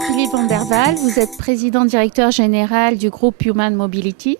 Jean-Philippe Van der Waal, vous êtes président-directeur général du groupe Human Mobility.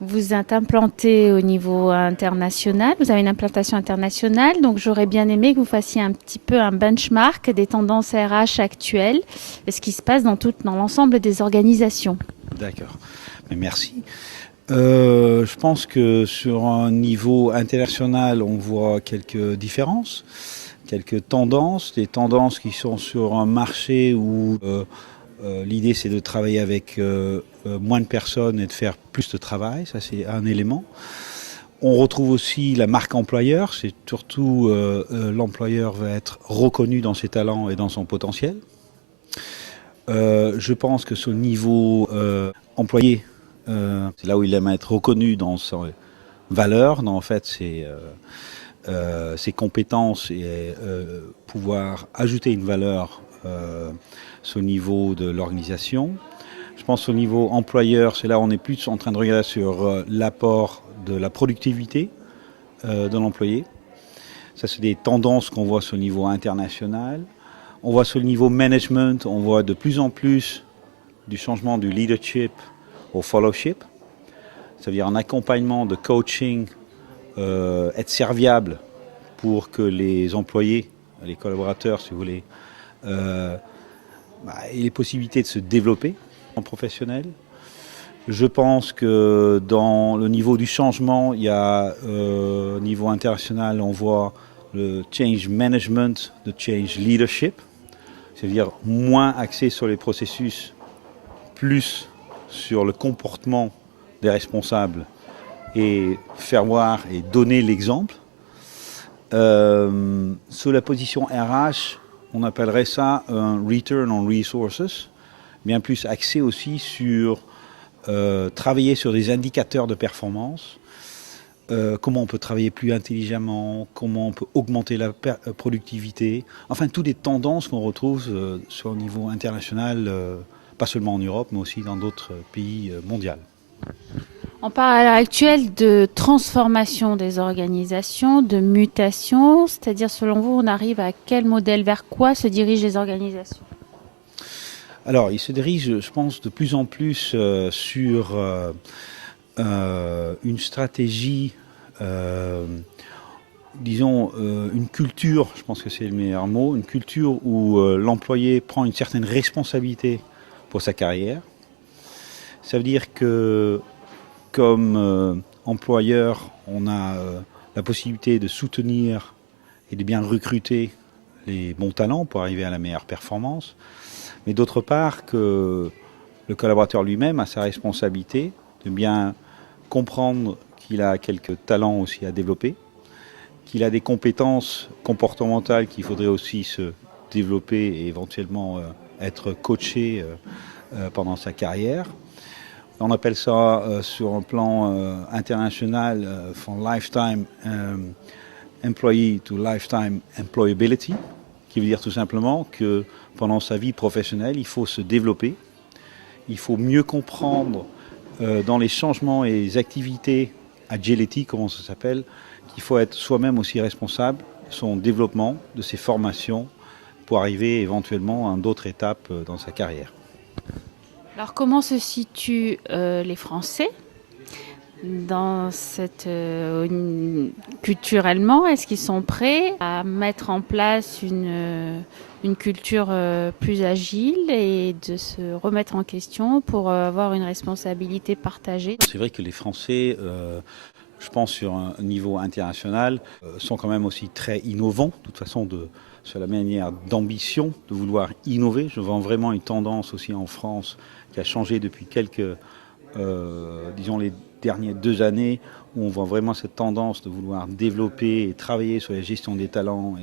Vous êtes implanté au niveau international, vous avez une implantation internationale, donc j'aurais bien aimé que vous fassiez un petit peu un benchmark des tendances RH actuelles et ce qui se passe dans l'ensemble des organisations. D'accord, mais merci. Je pense que sur un niveau international, on voit quelques différences, quelques tendances, des tendances qui sont sur un marché où l'idée c'est de travailler avec moins de personnes et de faire plus de travail, ça c'est un élément. On retrouve aussi la marque employeur, c'est surtout l'employeur va être reconnu dans ses talents et dans son potentiel. Je pense que sur le niveau employé, c'est là où il aime être reconnu dans sa valeur, dans en fait ses compétences et pouvoir ajouter une valeur sur le niveau de l'organisation. Je pense au niveau employeur, c'est là où on est plus en train de regarder sur l'apport de la productivité de l'employé. Ça, c'est des tendances qu'on voit sur le niveau international. On voit sur le niveau management, on voit de plus en plus du changement du leadership au followship. C'est-à-dire un accompagnement de coaching, être serviable pour que les employés, les collaborateurs, si vous voulez, aient les possibilités de se développer en professionnel. Je pense que dans le niveau du changement, il y a au niveau international, on voit le change management, le change leadership, c'est-à-dire moins axé sur les processus, plus sur le comportement des responsables et faire voir et donner l'exemple. Sur la position RH, on appellerait ça un return on resources, bien plus axé aussi sur travailler sur des indicateurs de performance, comment on peut travailler plus intelligemment, comment on peut augmenter la productivité, enfin toutes les tendances qu'on retrouve sur le niveau international, pas seulement en Europe, mais aussi dans d'autres pays mondiaux. On parle à l'heure actuelle de transformation des organisations, de mutation, c'est-à-dire selon vous, on arrive à quel modèle, vers quoi se dirigent les organisations? Alors, ils se dirigent, je pense, de plus en plus sur une stratégie, disons, une culture, je pense que c'est le meilleur mot, une culture où l'employé prend une certaine responsabilité pour sa carrière. Ça veut dire que comme employeur, on a la possibilité de soutenir et de bien recruter les bons talents pour arriver à la meilleure performance. Mais d'autre part, que le collaborateur lui-même a sa responsabilité de bien comprendre qu'il a quelques talents aussi à développer, qu'il a des compétences comportementales qu'il faudrait aussi se développer et éventuellement être coaché pendant sa carrière. On appelle ça sur un plan international from lifetime employee to lifetime employability, qui veut dire tout simplement que pendant sa vie professionnelle, il faut se développer, il faut mieux comprendre dans les changements et les activités agility, comment ça s'appelle, qu'il faut être soi-même aussi responsable de son développement, de ses formations, pour arriver éventuellement à d'autres étapes dans sa carrière. Alors comment se situent les Français dans cette culturellement? Est-ce qu'ils sont prêts à mettre en place une culture plus agile et de se remettre en question pour avoir une responsabilité partagée? C'est vrai que les Français, je pense sur un niveau international, sont quand même aussi très innovants, de toute façon sur la manière d'ambition, de vouloir innover. Je vois vraiment une tendance aussi en France qui a changé depuis quelques, disons les dernières 2 années, où on voit vraiment cette tendance de vouloir développer et travailler sur la gestion des talents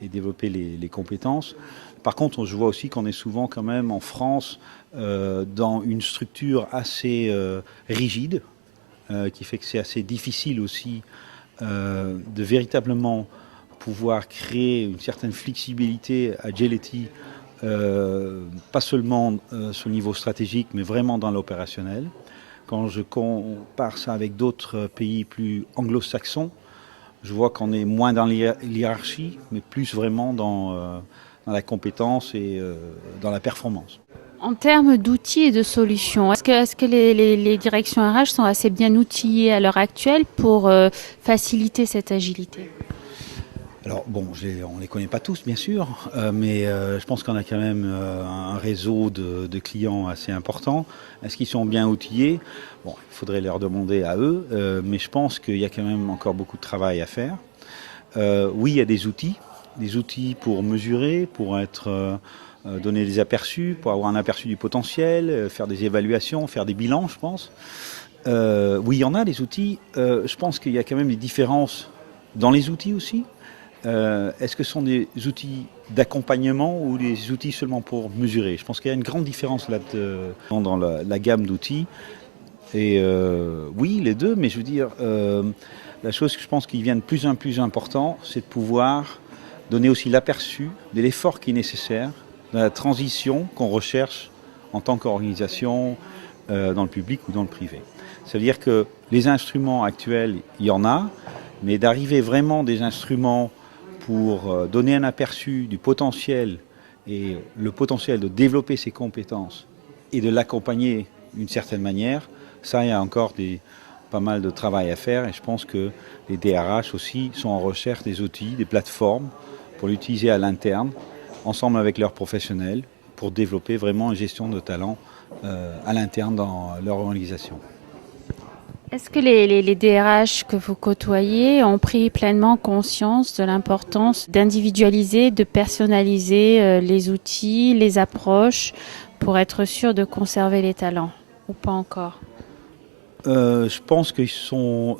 et développer les compétences. Par contre, je vois aussi qu'on est souvent quand même en France dans une structure assez rigide, qui fait que c'est assez difficile aussi de véritablement pouvoir créer une certaine flexibilité, agility, pas seulement sur le niveau stratégique, mais vraiment dans l'opérationnel. Quand je compare ça avec d'autres pays plus anglo-saxons, je vois qu'on est moins dans l'hiérarchie, mais plus vraiment dans dans la compétence et dans la performance. En termes d'outils et de solutions, est-ce que les directions RH sont assez bien outillées à l'heure actuelle pour faciliter cette agilité? Alors bon, on ne les connaît pas tous bien sûr, mais je pense qu'on a quand même un réseau de clients assez important. Est-ce qu'ils sont bien outillés? Bon, il faudrait leur demander à eux, mais je pense qu'il y a quand même encore beaucoup de travail à faire. Oui, il y a des outils pour mesurer, pour donner des aperçus, pour avoir un aperçu du potentiel, faire des évaluations, faire des bilans, je pense. Oui, il y en a des outils. Je pense qu'il y a quand même des différences dans les outils aussi. Est-ce que ce sont des outils d'accompagnement ou des outils seulement pour mesurer? Je pense qu'il y a une grande différence là dans la gamme d'outils. Et oui, les deux, mais je veux dire, la chose que je pense qui vient de plus en plus important, c'est de pouvoir donner aussi l'aperçu de l'effort qui est nécessaire, de la transition qu'on recherche en tant qu'organisation dans le public ou dans le privé. Ça veut dire que les instruments actuels, il y en a, mais d'arriver vraiment des instruments pour donner un aperçu du potentiel et le potentiel de développer ses compétences et de l'accompagner d'une certaine manière, ça, il y a encore pas mal de travail à faire et je pense que les DRH aussi sont en recherche des outils, des plateformes pour l'utiliser à l'interne, ensemble avec leurs professionnels, pour développer vraiment une gestion de talent à l'interne dans leur organisation. Est-ce que les DRH que vous côtoyez ont pris pleinement conscience de l'importance d'individualiser, de personnaliser les outils, les approches pour être sûr de conserver les talents ou pas encore? Je pense qu'ils sont,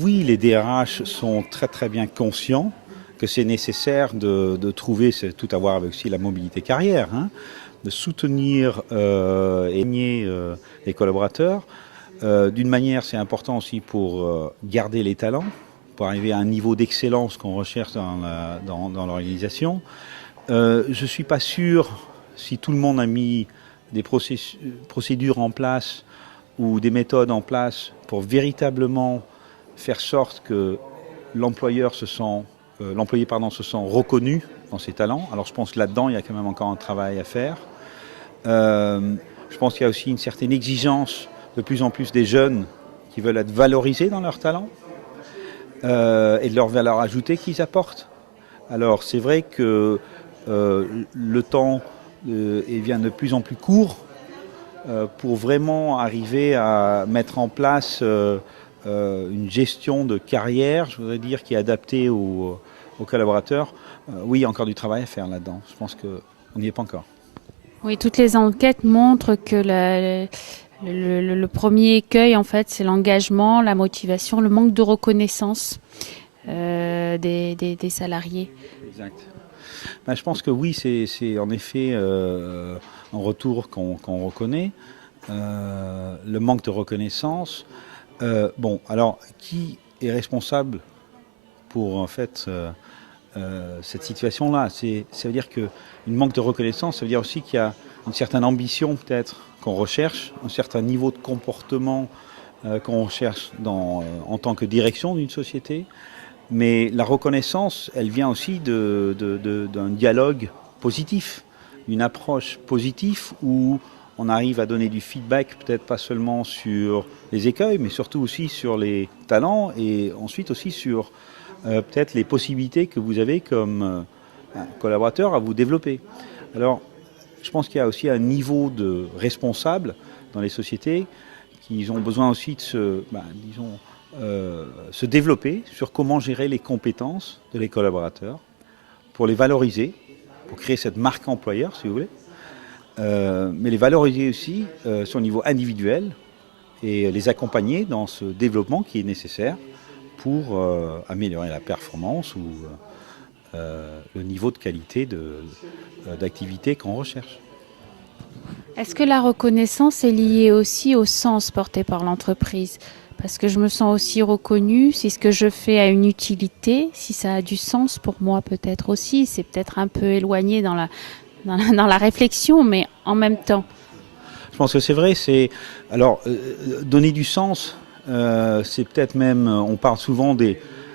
oui, les DRH sont très très bien conscients que c'est nécessaire de trouver, c'est tout à voir avec aussi la mobilité carrière, hein, de soutenir et gagner les collaborateurs. D'une manière, c'est important aussi pour garder les talents, pour arriver à un niveau d'excellence qu'on recherche dans l'organisation. Je ne suis pas sûr si tout le monde a mis des procédures en place ou des méthodes en place pour véritablement faire sorte que l'employé se sent reconnu dans ses talents. Alors je pense que là-dedans, il y a quand même encore un travail à faire. Je pense qu'il y a aussi une certaine exigence de plus en plus des jeunes qui veulent être valorisés dans leurs talents et de leur valeur ajoutée qu'ils apportent. Alors c'est vrai que le temps vient de plus en plus court pour vraiment arriver à mettre en place une gestion de carrière, je voudrais dire, qui est adaptée aux collaborateurs. Oui, il y a encore du travail à faire là-dedans. Je pense qu'on n'y est pas encore. Oui, toutes les enquêtes montrent que le premier écueil, en fait, c'est l'engagement, la motivation, le manque de reconnaissance des salariés. Exact. Ben, je pense que oui, c'est en effet un retour qu'on reconnaît. Le manque de reconnaissance. Bon, alors, qui est responsable pour, en fait, cette situation-là? Ça veut dire qu'une manque de reconnaissance, ça veut dire aussi qu'il y a une certaine ambition, peut-être, qu'on recherche, un certain niveau de comportement qu'on recherche en tant que direction d'une société. Mais la reconnaissance, elle vient aussi d'un dialogue positif, d'une approche positive où on arrive à donner du feedback, peut-être pas seulement sur les écueils, mais surtout aussi sur les talents et ensuite aussi sur peut-être les possibilités que vous avez comme collaborateur à vous développer. Alors, je pense qu'il y a aussi un niveau de responsable dans les sociétés qui ont besoin aussi de se développer sur comment gérer les compétences de les collaborateurs pour les valoriser, pour créer cette marque employeur, si vous voulez, mais les valoriser aussi sur le niveau individuel et les accompagner dans ce développement qui est nécessaire pour améliorer la performance ou le niveau de qualité d'activité qu'on recherche. Est-ce que la reconnaissance est liée aussi au sens porté par l'entreprise? Parce que je me sens aussi reconnue, si ce que je fais a une utilité, si ça a du sens pour moi peut-être aussi, c'est peut-être un peu éloigné dans la réflexion, mais en même temps. Je pense que c'est vrai, donner du sens, c'est peut-être même, on parle souvent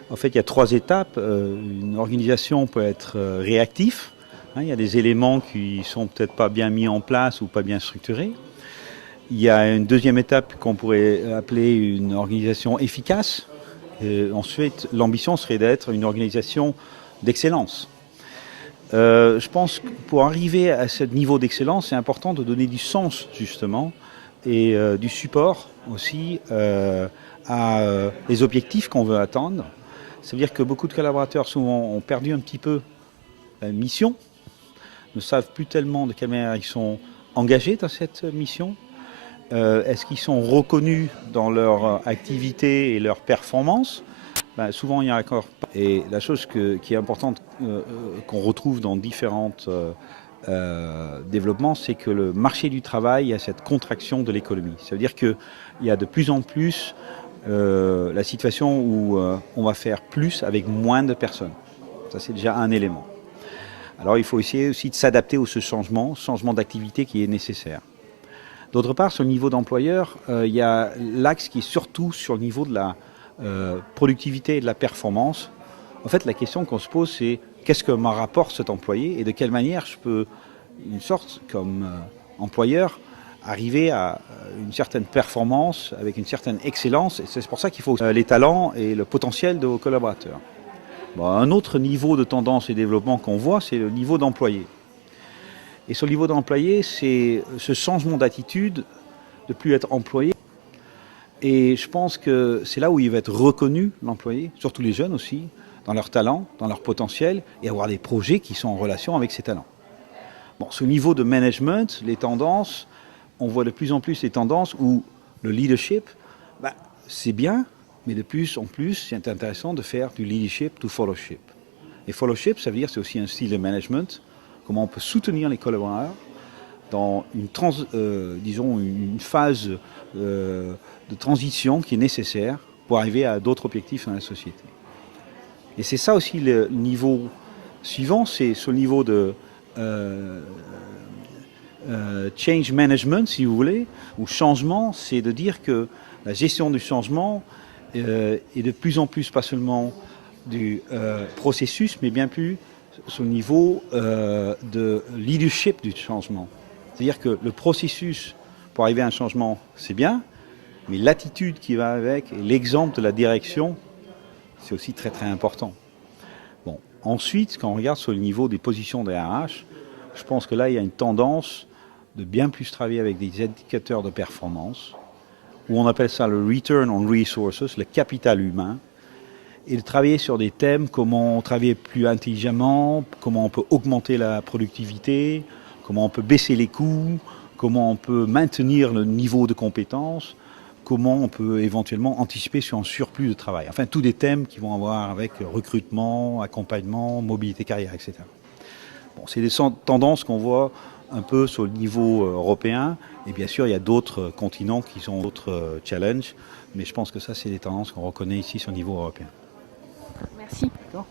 en fait il y a 3 étapes. Une organisation peut être réactif, Il y a des éléments qui sont peut-être pas bien mis en place ou pas bien structurés. Il y a une deuxième étape qu'on pourrait appeler une organisation efficace. Et ensuite, l'ambition serait d'être une organisation d'excellence. Je pense que pour arriver à ce niveau d'excellence, c'est important de donner du sens, justement, et du support aussi à les objectifs qu'on veut atteindre. Ça veut dire que beaucoup de collaborateurs souvent ont perdu un petit peu la mission, ne savent plus tellement de quelle manière ils sont engagés dans cette mission. Est-ce qu'ils sont reconnus dans leur activité et leur performance? Souvent, il y a encore. Et la chose qui est importante, qu'on retrouve dans différents développements, c'est que le marché du travail a cette contraction de l'économie. Ça veut dire qu'il y a de plus en plus la situation où on va faire plus avec moins de personnes. Ça, c'est déjà un élément. Alors, il faut essayer aussi de s'adapter à ce changement d'activité qui est nécessaire. D'autre part, sur le niveau d'employeur, il y a l'axe qui est surtout sur le niveau de la productivité et de la performance. En fait, la question qu'on se pose, c'est qu'est-ce que m'en rapporte cet employé et de quelle manière je peux, une sorte comme employeur, arriver à une certaine performance avec une certaine excellence. Et c'est pour ça qu'il faut les talents et le potentiel de vos collaborateurs. Bon, un autre niveau de tendance et développement qu'on voit, c'est le niveau d'employé. Et sur le niveau d'employé, c'est ce changement d'attitude de plus être employé. Et je pense que c'est là où il va être reconnu, l'employé, surtout les jeunes aussi, dans leur talent, dans leur potentiel, et avoir des projets qui sont en relation avec ces talents. Bon, ce niveau de management, les tendances, on voit de plus en plus les tendances où le leadership, c'est bien, mais de plus en plus, c'est intéressant de faire du leadership to fellowship. Et fellowship, ça veut dire c'est aussi un style de management, comment on peut soutenir les collaborateurs dans une phase de transition qui est nécessaire pour arriver à d'autres objectifs dans la société. Et c'est ça aussi le niveau suivant, c'est ce niveau de change management, si vous voulez, ou changement, c'est de dire que la gestion du changement est de plus en plus pas seulement du processus, mais bien plus sur le niveau de leadership du changement. C'est-à-dire que le processus pour arriver à un changement, c'est bien, mais l'attitude qui va avec et l'exemple de la direction, c'est aussi très très important. Bon, ensuite, quand on regarde sur le niveau des positions des RH, je pense que là, il y a une tendance de bien plus travailler avec des indicateurs de performance, où on appelle ça le return on resources, le capital humain, et de travailler sur des thèmes, comment travailler plus intelligemment, comment on peut augmenter la productivité, comment on peut baisser les coûts, comment on peut maintenir le niveau de compétences, comment on peut éventuellement anticiper sur un surplus de travail. Enfin, tous des thèmes qui vont avoir avec recrutement, accompagnement, mobilité carrière, etc. Bon, c'est des tendances qu'on voit un peu sur le niveau européen. Et bien sûr, il y a d'autres continents qui ont d'autres challenges. Mais je pense que ça, c'est des tendances qu'on reconnaît ici sur le niveau européen. Merci. D'accord ?